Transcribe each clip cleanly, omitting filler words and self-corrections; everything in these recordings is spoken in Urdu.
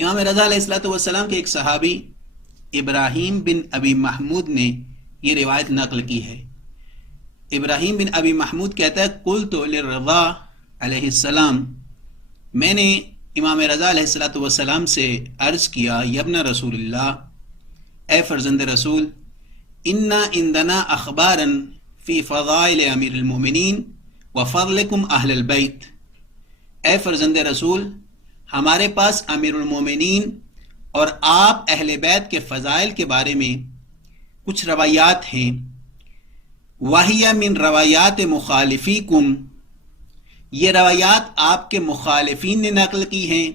امام رضا علیہ الصلوۃ والسلام کے ایک صحابی ابراہیم بن ابی محمود نے یہ روایت نقل کی ہے۔ ابراہیم بن ابی محمود کہتا ہے قلت للرضا علیہ السلام، میں نے امام رضا علیہ الصلوۃ والسلام سے عرض کیا، یا ابن رسول اللہ، اے فرزند رسول، انا عندنا اخبارا فی فضائل امیر المومنین وفضلکم اہل البیت، اے فرزند رسول، ہمارے پاس امیر المومنین اور آپ اہل بیت کے فضائل کے بارے میں کچھ روایات ہیں۔ وَهِيَ مِن روایات مخالفیکم، یہ روایات آپ کے مخالفین نے نقل کی ہیں۔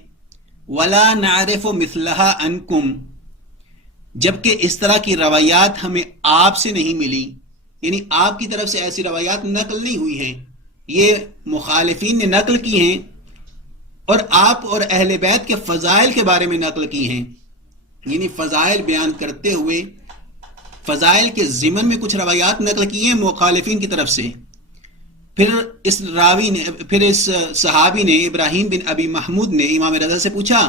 وَلَا نَعْرِفُ مِثْلَهَا عَنْكُمْ، جبکہ اس طرح کی روایات ہمیں آپ سے نہیں ملی، یعنی آپ کی طرف سے ایسی روایات نقل نہیں ہوئی ہیں، یہ مخالفین نے نقل کی ہیں اور آپ اور اہل بیت کے فضائل کے بارے میں نقل کی ہیں، یعنی فضائل بیان کرتے ہوئے فضائل کے ضمن میں کچھ روایات نقل کی ہیں مخالفین کی طرف سے۔ پھر اس صحابی نے ابراہیم بن ابی محمود نے امام رضا سے پوچھا،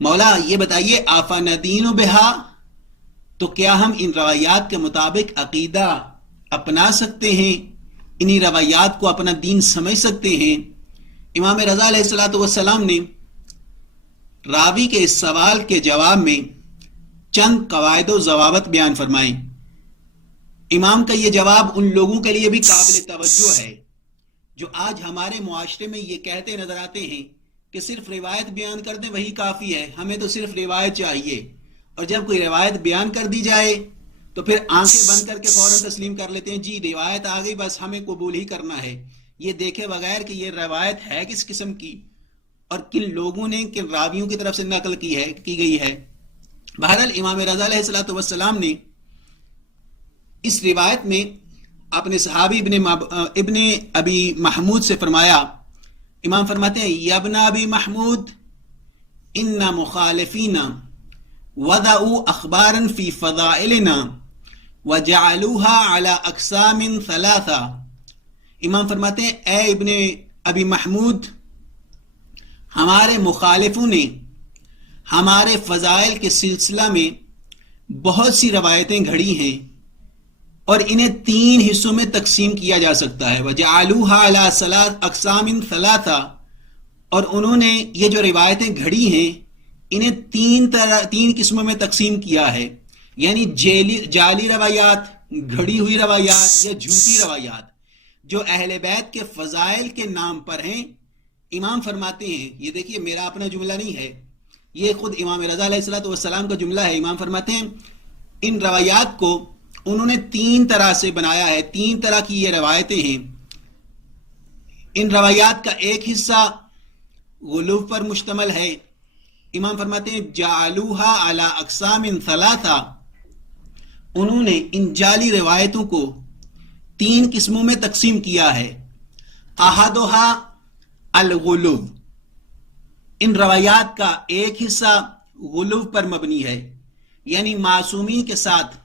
مولا یہ بتائیے آفندین بہا، تو کیا ہم ان روایات کے مطابق عقیدہ اپنا سکتے ہیں، انہی روایات کو اپنا دین سمجھ سکتے ہیں؟ امام رضا علیہ الصلوۃ والسلام نے راوی کے اس سوال کے جواب میں چند قواعد و ضوابط بیان فرمائے۔ امام کا یہ جواب ان لوگوں کے لیے بھی قابل توجہ ہے جو آج ہمارے معاشرے میں یہ کہتے نظر آتے ہیں کہ صرف روایت بیان کر دیں وہی کافی ہے، ہمیں تو صرف روایت چاہیے، اور جب کوئی روایت بیان کر دی جائے تو پھر آنکھیں بند کر کے فوراً تسلیم کر لیتے ہیں، جی روایت آ گئی بس ہمیں قبول ہی کرنا ہے، یہ دیکھے بغیر کہ یہ روایت ہے کس قسم کی اور کن لوگوں نے کن راویوں کی طرف سے نقل کی گئی ہے۔ بہرحال امام رضا علیہ الصلوۃ والسلام نے اس روایت میں اپنے صحابی ابن ابی محمود سے فرمایا، امام فرماتے ہیں یا ابن ابی محمود ان مخالفین وضعوا اخبارا فی فضائلنا وجعلوها على اقسام ثلاثہ، امام فرماتے ہیں اے ابن ابی محمود، ہمارے مخالفوں نے ہمارے فضائل کے سلسلہ میں بہت سی روایتیں گھڑی ہیں اور انہیں 3 حصوں میں تقسیم کیا جا سکتا ہے۔ وَجَعَلُوهَا عَلَى أَقْسَامٍ ثَلَاثَةٍ، اور انہوں نے یہ جو روایتیں گھڑی ہیں انہیں 3 قسموں میں تقسیم کیا ہے، یعنی جعلی روایات، گھڑی ہوئی روایات یا جھوٹی روایات جو اہل بیت کے فضائل کے نام پر ہیں۔ امام فرماتے ہیں، یہ دیکھیے میرا اپنا جملہ نہیں ہے، یہ خود امام رضا علیہ الصلوۃ والسلام کا جملہ ہے۔ امام فرماتے ہیں ان روایات کو انہوں نے 3 طرح سے بنایا ہے، 3 طرح کی یہ روایتیں ہیں۔ ان روایات کا ایک حصہ غلو پر مشتمل ہے۔ امام فرماتے ہیں جعلوها علی اقسام ثلاثہ، انہوں نے ان جعلی روایتوں کو 3 قسموں میں تقسیم کیا ہے۔ احدها الغلو، ان روایات کا ایک حصہ غلو پر مبنی ہے، یعنی معصومین کے ساتھ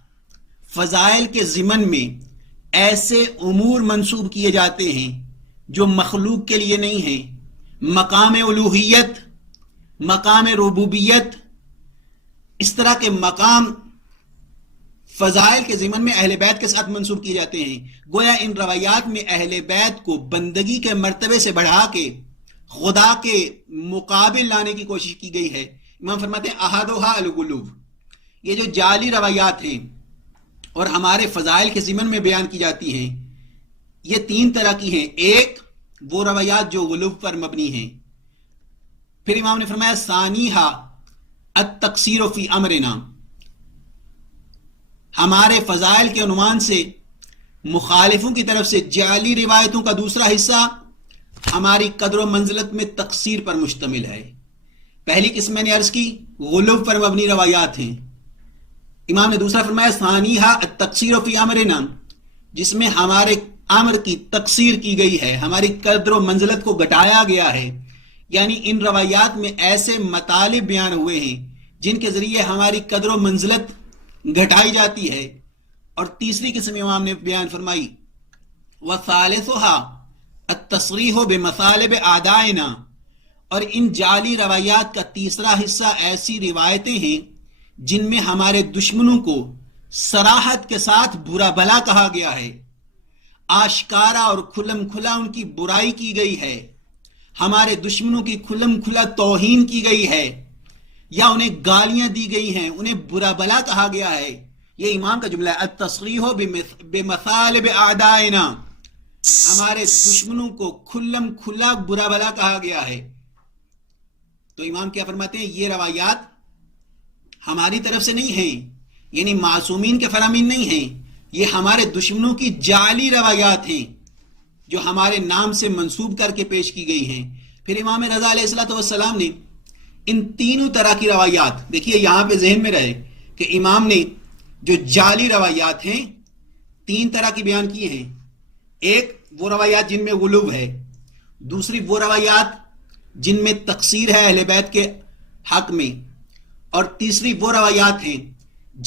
فضائل کے ضمن میں ایسے امور منسوب کیے جاتے ہیں جو مخلوق کے لیے نہیں ہیں، مقام الوہیت، مقام ربوبیت، اس طرح کے مقام فضائل کے ضمن میں اہل بیت کے ساتھ منسوب کیے جاتے ہیں۔ گویا ان روایات میں اہل بیت کو بندگی کے مرتبے سے بڑھا کے خدا کے مقابل لانے کی کوشش کی گئی ہے۔ امام فرماتے ہیں احدھا الغلو، یہ جو جعلی روایات ہیں اور ہمارے فضائل کے ضمن میں بیان کی جاتی ہیں، یہ 3 طرح کی ہیں۔ ایک وہ روایات جو غلو پر مبنی ہیں۔ پھر امام نے فرمایا ثانیہا التقصیر فی امرنا، ہمارے فضائل کے عنوان سے مخالفوں کی طرف سے جعلی روایتوں کا دوسرا حصہ ہماری قدر و منزلت میں تقصیر پر مشتمل ہے۔ پہلی قسم میں نے عرض کی غلو پر مبنی روایات ہیں۔ امام نے دوسرا فرمایا ثانیہا التقصیر فی امرنا، جس میں ہمارے امر کی تقصیر کی گئی ہے، ہماری قدر و منزلت کو گھٹایا گیا ہے، یعنی ان روایات میں ایسے مطالب بیان ہوئے ہیں جن کے ذریعے ہماری قدر و منزلت گھٹائی جاتی ہے۔ اور تیسری قسم امام نے بیان فرمائی وثالثھا التصریح بمطالب اعدائنا، اور ان جعلی روایات کا تیسرا حصہ ایسی روایتیں ہیں جن میں ہمارے دشمنوں کو صراحت کے ساتھ برا بھلا کہا گیا ہے، آشکارا اور کھلم کھلا ان کی برائی کی گئی ہے، ہمارے دشمنوں کی کھلم کھلا توہین کی گئی ہے، یا انہیں گالیاں دی گئی ہیں، انہیں برا بھلا کہا گیا ہے۔ یہ امام کا جملہ ہے، التصریح بمثالب اعدائنا، ہمارے دشمنوں کو کھلم کھلا برا بھلا کہا گیا ہے۔ تو امام کیا فرماتے ہیں؟ یہ روایات ہماری طرف سے نہیں ہیں، یعنی معصومین کے فرامین نہیں ہیں، یہ ہمارے دشمنوں کی جعلی روایات ہیں جو ہمارے نام سے منسوب کر کے پیش کی گئی ہیں۔ پھر امام رضا علیہ السلام نے ان تینوں طرح کی روایات، دیکھیے یہاں پہ ذہن میں رہے کہ امام نے جو جعلی روایات ہیں تین طرح کی بیان کی ہیں۔ ایک وہ روایات جن میں غلو ہے، دوسری وہ روایات جن میں تقصیر ہے اہل بیت کے حق میں، اور تیسری وہ روایات ہیں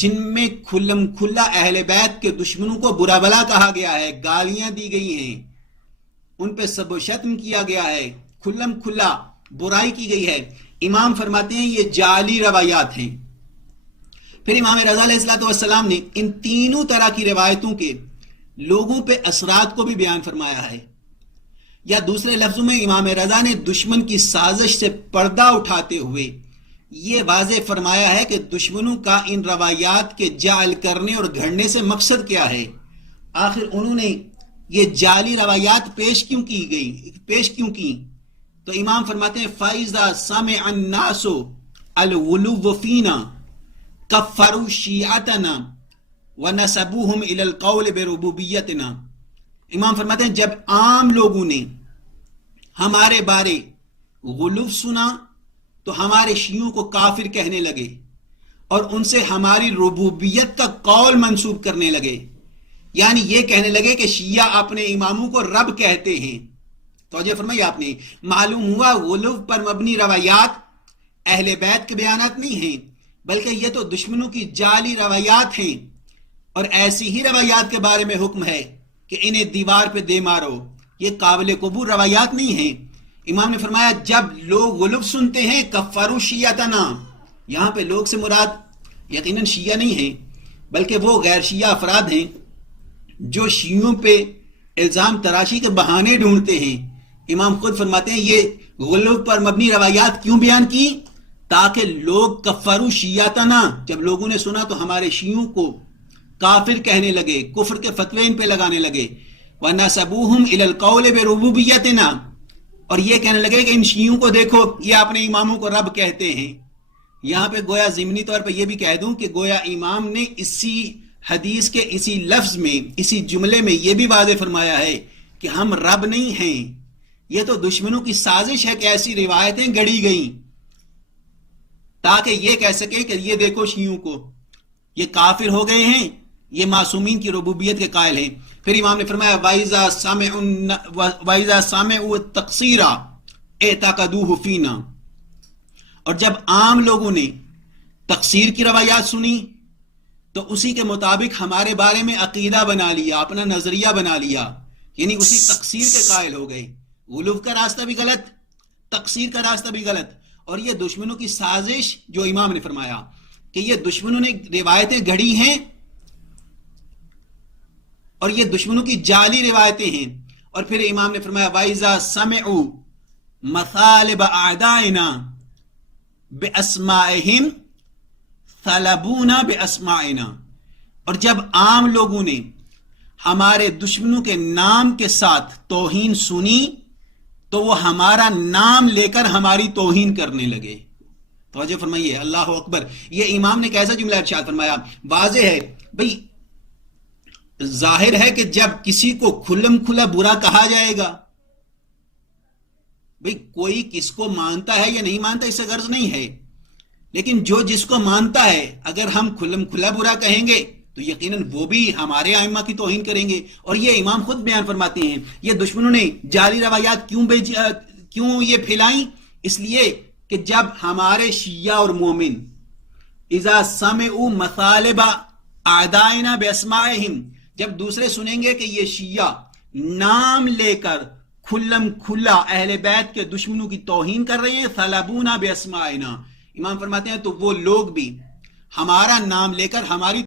جن میں کھلم کھلا اہل بیت کے دشمنوں کو برا بھلا کہا گیا ہے، گالیاں دی گئی ہیں، ان پہ سب و شتم کیا گیا ہے، کھلم کھلا برائی کی گئی ہے۔ امام فرماتے ہیں یہ جعلی روایات ہیں۔ پھر امام رضا علیہ السلام نے ان تینوں طرح کی روایتوں کے لوگوں پہ اثرات کو بھی بیان فرمایا ہے، یا دوسرے لفظوں میں امام رضا نے دشمن کی سازش سے پردہ اٹھاتے ہوئے یہ واضح فرمایا ہے کہ دشمنوں کا ان روایات کے جعل کرنے اور گھڑنے سے مقصد کیا ہے، آخر انہوں نے یہ جعلی روایات پیش کیوں کی؟ تو امام فرماتے ہیں فَإِذَا سَمِعَ النَّاسُ الْغُلُوَّ فِينَا كَفَّرُوا شِيعَتَنَا وَنَسَبُوهُمْ إِلَى الْقَوْلِ بِرُبُوبِيَّتِنَا۔ امام فرماتے ہیں جب عام لوگوں نے ہمارے بارے غلو سنا تو ہمارے شیعوں کو کافر کہنے لگے اور ان سے ہماری ربوبیت کا قول منسوب کرنے لگے، یعنی یہ کہنے لگے کہ شیعہ اپنے اماموں کو رب کہتے ہیں۔ توجہ فرمائی آپ نے، معلوم ہوا غلو پر مبنی روایات اہل بیت کے بیانات نہیں ہیں، بلکہ یہ تو دشمنوں کی جعلی روایات ہیں، اور ایسی ہی روایات کے بارے میں حکم ہے کہ انہیں دیوار پہ دے مارو، یہ قابل قبول روایات نہیں ہیں۔ امام نے فرمایا جب لوگ غلو سنتے ہیں کفروا شیعتنا، یہاں پہ لوگ سے مراد یقیناً شیعہ نہیں ہیں بلکہ وہ غیر شیعہ افراد ہیں جو شیعوں پہ الزام تراشی کے بہانے ڈھونڈتے ہیں۔ امام خود فرماتے ہیں یہ غلو پر مبنی روایات کیوں بیان کی؟ تاکہ لوگ کفروا شیعتنا، جب لوگوں نے سنا تو ہمارے شیعوں کو کافر کہنے لگے، کفر کے فتوے ان پہ لگانے لگے، وَنَسَبُوهُمْ إِلَى الْقَوْلِ بِرُبُوبِيَّتِنَا، اور یہ کہنے لگے کہ ان شیعوں کو دیکھو یہ اپنے اماموں کو رب کہتے ہیں۔ یہاں پہ گویا ضمنی طور پہ یہ بھی کہہ دوں کہ گویا امام نے اسی حدیث کے اسی لفظ میں، اسی جملے میں یہ بھی واضح فرمایا ہے کہ ہم رب نہیں ہیں، یہ تو دشمنوں کی سازش ہے کہ ایسی روایتیں گڑھی گئیں تاکہ یہ کہہ سکے کہ یہ دیکھو شیعوں کو، یہ کافر ہو گئے ہیں، یہ معصومین کی ربوبیت کے قائل ہیں۔ پھر امام نے فرمایا وَإِذَا سَمِعُوا التَّقْصِيرَ اعْتَقَدُوهُ فِينَا، اور جب عام لوگوں نے تقصیر کی روایات سنی تو اسی کے مطابق ہمارے بارے میں عقیدہ بنا لیا، اپنا نظریہ بنا لیا، یعنی اسی تقصیر کے قائل ہو گئے۔ غلو کا راستہ بھی غلط، تقصیر کا راستہ بھی غلط، اور یہ دشمنوں کی سازش جو امام نے فرمایا کہ یہ دشمنوں نے روایتیں گھڑی ہیں اور یہ دشمنوں کی جعلی روایتیں ہیں۔ اور پھر امام نے فرمایا وَإِذَا سَمِعُوا مَثَالِبَ أَعْدَائِنَا بِأَسْمَائِهِمْ ثَلَبُونَا بِأَسْمَائِنَا، اور جب عام لوگوں نے ہمارے دشمنوں کے نام کے ساتھ توہین سنی تو وہ ہمارا نام لے کر ہماری توہین کرنے لگے۔ توجہ فرمائیے، اللہ اکبر۔ یہ امام نے کیسا جملہ ارشاد فرمایا، واضح ہے بھئی، ظاہر ہے کہ جب کسی کو کھلم کھلا برا کہا جائے گا، بھئی کوئی کس کو مانتا ہے یا نہیں مانتا اس سے غرض نہیں ہے، لیکن جو جس کو مانتا ہے اگر ہم کھلم کھلا برا کہیں گے تو یقیناً وہ بھی ہمارے ائمہ کی توہین کریں گے۔ اور یہ امام خود بیان فرماتے ہیں یہ دشمنوں نے جعلی روایات کیوں یہ پھیلائیں؟ اس لیے کہ جب ہمارے شیعہ اور مومن اذا سمعوا مطالب اعدائنا باسمائہم، جب دوسرے سنیں گے کہ یہ شیعہ نام لے کر کھلم کھلا اہل بیت کے دشمنوں کی توہین کر رہے ہیں. ثلبونا باسمائنا، امام فرماتے ہیں تو وہ لوگ بھی ہمارا نام لے کر ہماری